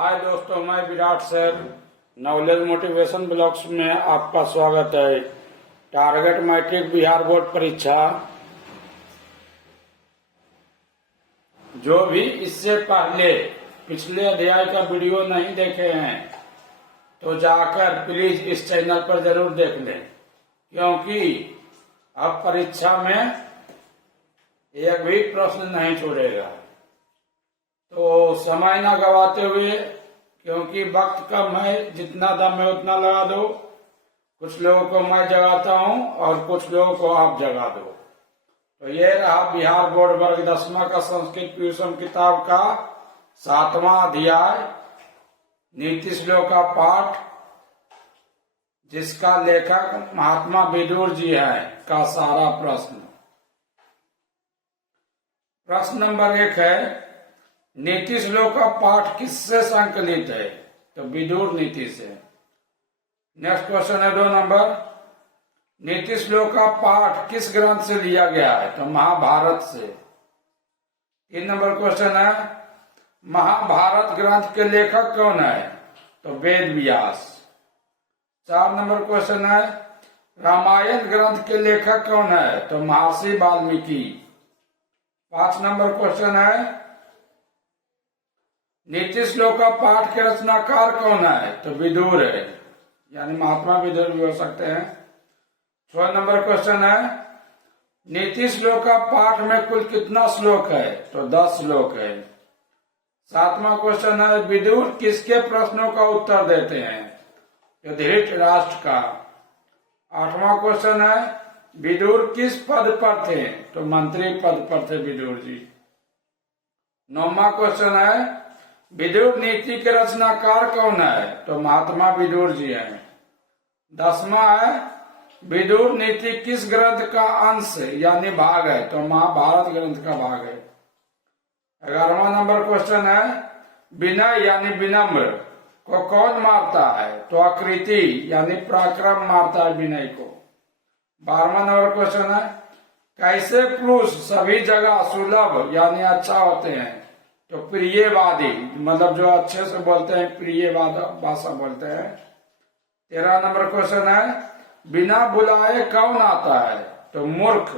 हाय दोस्तों, मैं Virat sir knowledge motivation blogs में आपका स्वागत है। टारगेट मैट्रिक बिहार बोर्ड परीक्षा, जो भी इससे पहले पिछले अध्याय का वीडियो नहीं देखे हैं तो जाकर प्लीज इस चैनल पर जरूर देख लें, क्योंकि अब परीक्षा में एक भी प्रश्न नहीं छोड़ेगा। तो समय ना गवाते हुए, क्योंकि वक्त कम है, जितना दम है उतना लगा दो। कुछ लोगों को मैं जगाता हूं और कुछ लोगों को आप जगा दो। तो ये रहा बिहार बोर्ड वर्ग 10वां का संस्कृत ट्यूशन किताब का 7वां अध्याय, नीति श्लोक का पाठ, जिसका लेखक महात्मा विदुर जी है, का सारा प्रश्न। प्रश्न नंबर 1 है, नीति श्लोक का पाठ किससे संकलित है? तो विदुर नीति से। नेक्स्ट क्वेश्चन है 2 नंबर, नीति श्लोक का पाठ किस ग्रंथ से लिया गया है? तो महाभारत से। 3 नंबर क्वेश्चन है, महाभारत ग्रंथ के लेखक कौन है? तो वेद व्यास। 4 नंबर क्वेश्चन है, रामायण ग्रंथ के लेखक कौन है? तो महर्षि वाल्मीकि। 5 नंबर क्वेश्चन है, नीति श्लोक का पाठ के रचनाकार कौन है? तो विदुर है, यानी महात्मा विदुर भी हो सकते हैं। 6 नंबर क्वेश्चन है, नीति श्लोक का पाठ में कुल कितना श्लोक है? तो 10 श्लोक है। 7वां क्वेश्चन है, विदुर किसके प्रश्नों का उत्तर देते हैं? तो धृतराष्ट्र का। 8वां क्वेश्चन है, विदुर किस पद पर थे? तो मंत्री पद पर थे विदुर जी। 9वां क्वेश्चन है, विदुर नीति के रचनाकार कौन है? तो महात्मा विदुर जी हैं। 10वां है, विदुर नीति किस ग्रंथ का अंश यानी भाग है? तो महाभारत ग्रंथ का भाग है। 11वां नंबर क्वेश्चन है, विनय यानी विनम्र को कौन मारता है? तो आकृति यानी पराक्रम मारता है विनय को। 12वां नंबर क्वेश्चन है, कैसे पुरुष सभी जगह सुलभ यानी अच्छा होते हैं? तो प्रियवादी, मतलब जो अच्छे से बोलते हैं, प्रियवाद भाषा बोलते हैं। 13 नंबर क्वेश्चन है, बिना बुलाए कौन आता है? तो मूर्ख।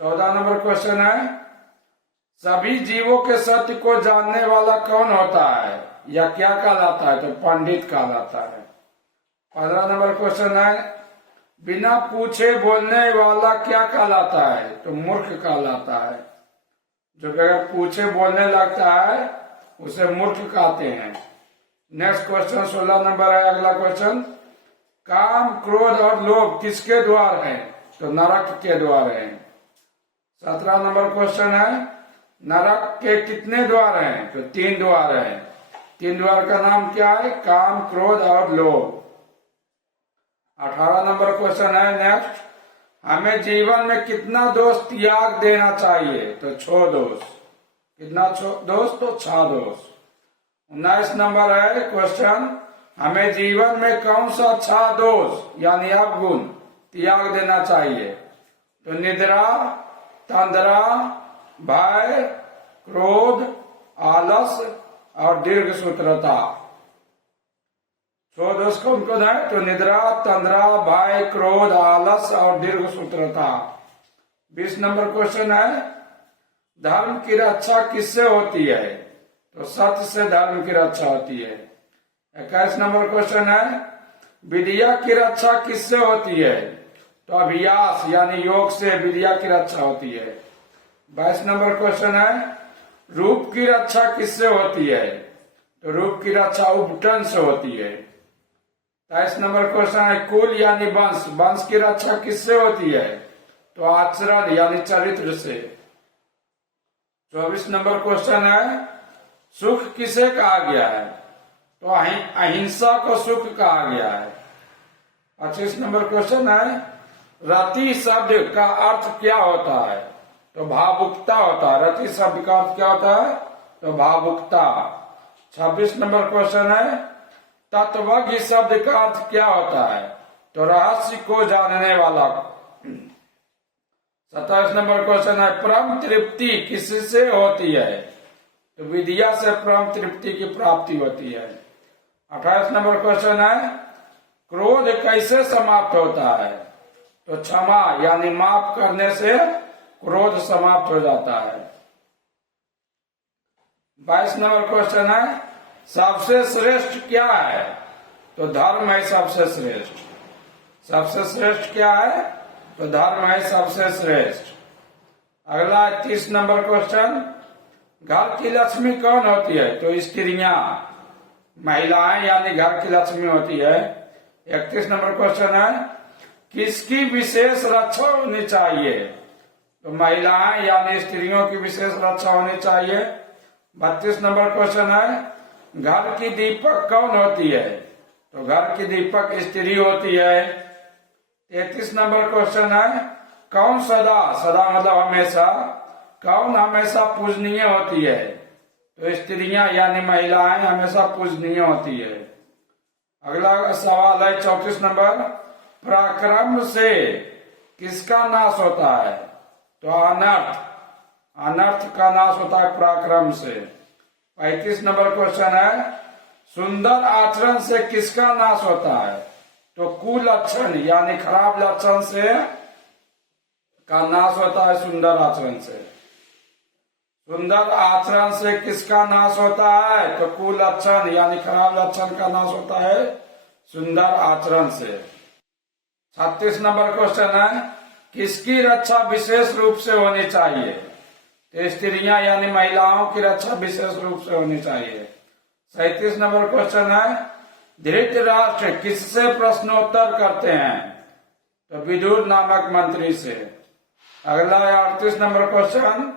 14 नंबर क्वेश्चन है, सभी जीवों के सत्य को जानने वाला कौन होता है या क्या कहलाता है? तो पंडित कहलाता है। 15 नंबर क्वेश्चन है, बिना पूछे बोलने वाला क्या कहलाता है? तो मूर्ख कहलाता है। जो अगर पूछे बोलने लगता है उसे मूर्ख कहते हैं। नेक्स्ट क्वेश्चन 16 नंबर है अगला क्वेश्चन, काम क्रोध और लोभ किसके द्वार है? तो नरक के द्वार है। 17 नंबर क्वेश्चन है, नरक के कितने द्वार हैं? तो 3 द्वार हैं। 3 द्वार का नाम क्या है? काम, क्रोध और लोभ। 18 नंबर क्वेश्चन है नेक्स्ट, हमें जीवन में कितना दोष त्याग देना चाहिए? तो 6 दोष। कितना दोष? तो 6 दोष। 19 नंबर है क्वेश्चन, हमें जीवन में कौन सा 6 दोष यानी अवगुण त्याग देना चाहिए? तो निद्रा, तंद्रा, भय, क्रोध, आलस और दीर्घ सूत्रता। 6 दोष कौन कौन है? तो निद्रा, तंद्रा, भय, क्रोध, आलस और दीर्घ सूत्रता। 20 नंबर क्वेश्चन है, धर्म की रक्षा किससे होती है? तो सत्य से धर्म की रक्षा होती है। 21 नंबर क्वेश्चन है, विद्या की रक्षा किससे होती है? तो अभ्यास यानी योग से विद्या की रक्षा होती है। 22 नंबर क्वेश्चन है, रूप की रक्षा किससे होती है? तो रूप की रक्षा उपटन से होती है। 23 नंबर क्वेश्चन है, कुल यानी वंश, वंश की रक्षा किससे होती है? तो आचरण यानी चरित्र से। 24 नंबर क्वेश्चन है, सुख किसे कहा गया है? तो अहिंसा को सुख कहा गया है। 25 नंबर क्वेश्चन है, रति शब्द का अर्थ क्या होता है? तो भावुकता होता है। रति शब्द का अर्थ क्या होता है? तो भावुकता। 26 नंबर क्वेश्चन है, तत्वज्ञ शब्द का अर्थ क्या होता है? तो रहस्य को जानने वाला। 27 नंबर क्वेश्चन है, परम तृप्ति किससे होती है? तो विद्या से परम तृप्ति की प्राप्ति होती है। 28 नंबर क्वेश्चन है, क्रोध कैसे समाप्त होता है? तो क्षमा यानी माफ करने से क्रोध समाप्त हो जाता है। 22 नंबर क्वेश्चन है, सबसे श्रेष्ठ क्या है? तो धर्म है सबसे श्रेष्ठ। सबसे श्रेष्ठ क्या है? तो धर्म है सबसे श्रेष्ठ। अगला 30 नंबर क्वेश्चन, घर की लक्ष्मी कौन होती है? तो स्त्रियां, महिलाएं यानी घर की लक्ष्मी होती है। 31 नंबर क्वेश्चन है, किसकी विशेष रक्षा होनी चाहिए? तो महिलाएं यानी स्त्रियों की विशेष रक्षा होनी चाहिए। 32 नंबर क्वेश्चन है, घर की दीपक कौन होती है? तो घर की दीपक स्त्री होती है। 33 नंबर क्वेश्चन है, कौन सदा, सदा मतलब हमेशा, कौन हमेशा पूजनीय होती है? तो स्त्रियां यानी महिलाएं हमेशा पूजनीय होती है। अगला सवाल है 34 नंबर, पराक्रम से किसका नाश होता है? तो अनर्थ, अनर्थ का नाश होता है पराक्रम से। 35 नंबर क्वेश्चन है, सुंदर आचरण से किसका नाश होता है? तो कुलक्षण यानी खराब लक्षण से का नाश होता है सुंदर आचरण से। सुंदर आचरण से किसका नाश होता है? तो कुलक्षण यानी खराब लक्षण का नाश होता है सुंदर आचरण से। 36 नंबर क्वेश्चन है, किसकी रक्षा विशेष रूप से होनी चाहिए? तो स्त्रियां यानी महिलाओं की रक्षा विशेष रूप से होनी चाहिए। 37 नंबर क्वेश्चन है, धृतराष्ट्र किससे प्रश्नोत्तर करते हैं? तो विदुर नामक मंत्री से। अगला 38 नंबर क्वेश्चन,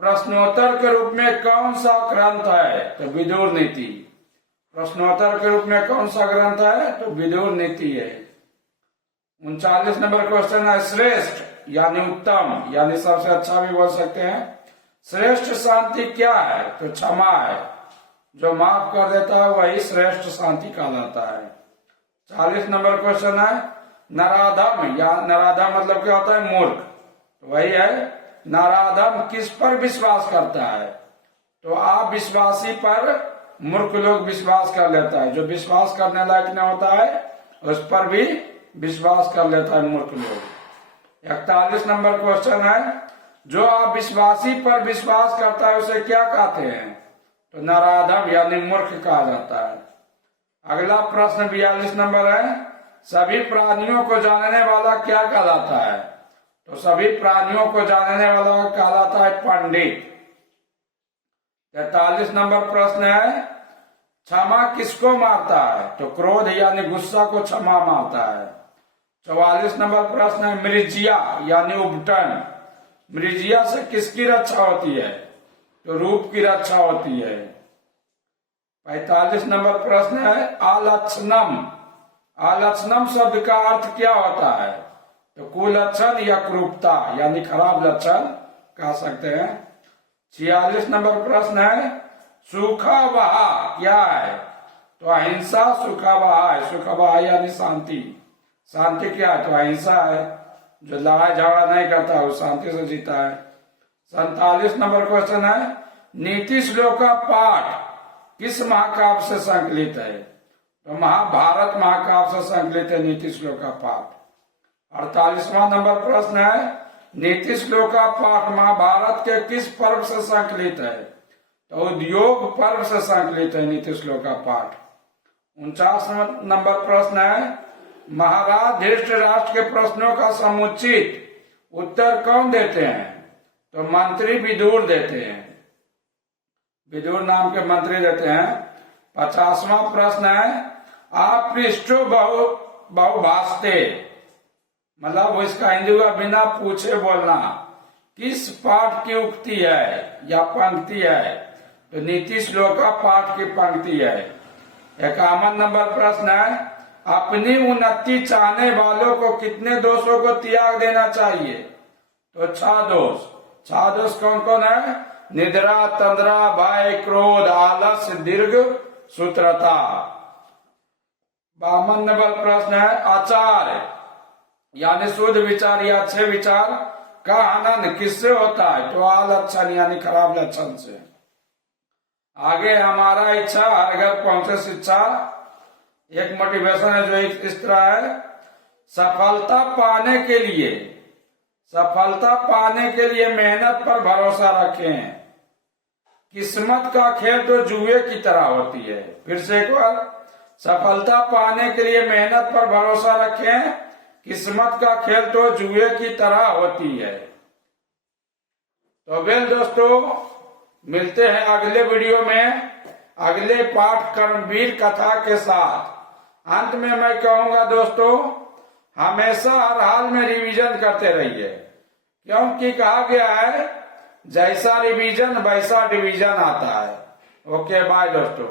प्रश्नोत्तर के रूप में कौन सा ग्रंथ है? तो विदुर नीति। प्रश्नोत्तर के रूप में कौन सा ग्रंथ है? तो विदुर नीति है। 39 नंबर क्वेश्चन है, श्रेष्ठ यानी उत्तम यानी सबसे अच्छा भी बोल सकते हैं। श्रेष्ठ शांति क्या है? तो क्षमा है, जो माफ कर देता है वही श्रेष्ठ शांति कहलाता है। 40 नंबर क्वेश्चन है, नराधम या नराधम मतलब क्या होता है? मूर्ख, तो वही है, नराधम किस पर विश्वास करता है? तो अविश्वासी पर मूर्ख लोग विश्वास कर लेता है, जो विश्वास करने लायक नहीं होता है उस पर भी विश्वास कर लेता है मूर्ख लोग। 41 नंबर क्वेश्चन है, जो अविश्वासी पर विश्वास करता है उसे क्या कहते हैं? तो नराधम यानी मूर्ख कहा जाता है। अगला प्रश्न 42 नंबर है, सभी प्राणियों को जानने वाला क्या कहलाता है? तो सभी प्राणियों को जानने वाला कहलाता है पंडित। 43 नंबर प्रश्न है, क्षमा किसको मारता है? तो क्रोध यानी गुस्सा को क्षमा मारता है। 44 नंबर प्रश्न है, मृजिया यानी उबटन, मृजिया से किसकी रक्षा होती है? तो रूप की रक्षा होती है। 45 नंबर प्रश्न है, आलक्षणम, आलक्षणम शब्द का अर्थ क्या होता है? तो कुलक्षण या क्रूरता यानी खराब लक्षण कह सकते हैं। 46 नंबर प्रश्न है, सूखा बहा क्या है? तो अहिंसा सूखा बहा है, सूखा बहा यानी शांति, शांति क्या है? तो अहिंसा है, जो लड़ाई झगड़ा नहीं करता वो शांति से जीता है। 47 नंबर क्वेश्चन है, नीति श्लोक का पाठ किस महाकाव्य से संकलित है? तो महाभारत महाकाव्य से संकलित है नीति श्लोक का पाठ। 48वां नंबर प्रश्न है, नीति श्लोक का पाठ महाभारत के किस पर्व से संकलित है? तो उद्योग पर्व से संकलित है नीति श्लोक का पाठ। 49वां नंबर प्रश्न है, महाराज धृतराष्ट्र के प्रश्नों का समुचित उत्तर कौन देते हैं? तो मंत्री विदुर देते हैं, विदुर नाम के मंत्री देते हैं। 50वां प्रश्न है, आप पृष्ठो बहुभाषते, मतलब वो इसका हिंदी का बिना पूछे बोलना, किस पाठ की उक्ति है या पंक्ति है? तो नीति श्लोक का पाठ की पंक्ति है। 51 नंबर प्रश्न है, अपनी उन्नति चाहने वालों को कितने दोषों को त्याग देना चाहिए? तो 6 दोष। 6 दोष कौन कौन है? निद्रा, तंद्रा, भय, क्रोध, आलस्य, दीर्घ सूत्रता। 52 नंबर प्रश्न है, आचार यानी शुद्ध विचार या अच्छे विचार का हनन किससे होता है? तो अलक्षण यानी खराब लक्षण से। आगे हमारा इच्छा हर घर पहुंचे शिक्षा। एक मोटिवेशन है जो इस तरह है, सफलता पाने के लिए मेहनत पर भरोसा रखें। किस्मत का खेल तो जुए की तरह होती है। फिर से एक बार, सफलता पाने के लिए मेहनत पर भरोसा रखें। किस्मत का खेल तो जुए की तरह होती है। तो वेल दोस्तों, मिलते हैं अगले वीडियो में अगले पाठ कर्मवीर कथा के साथ। अंत में मैं कहूंगा दोस्तों, हमेशा हर हाल में रिवीजन करते रहिए, क्योंकि कहा गया है जैसा रिवीजन वैसा डिवीजन आता है। ओके बाय दोस्तों।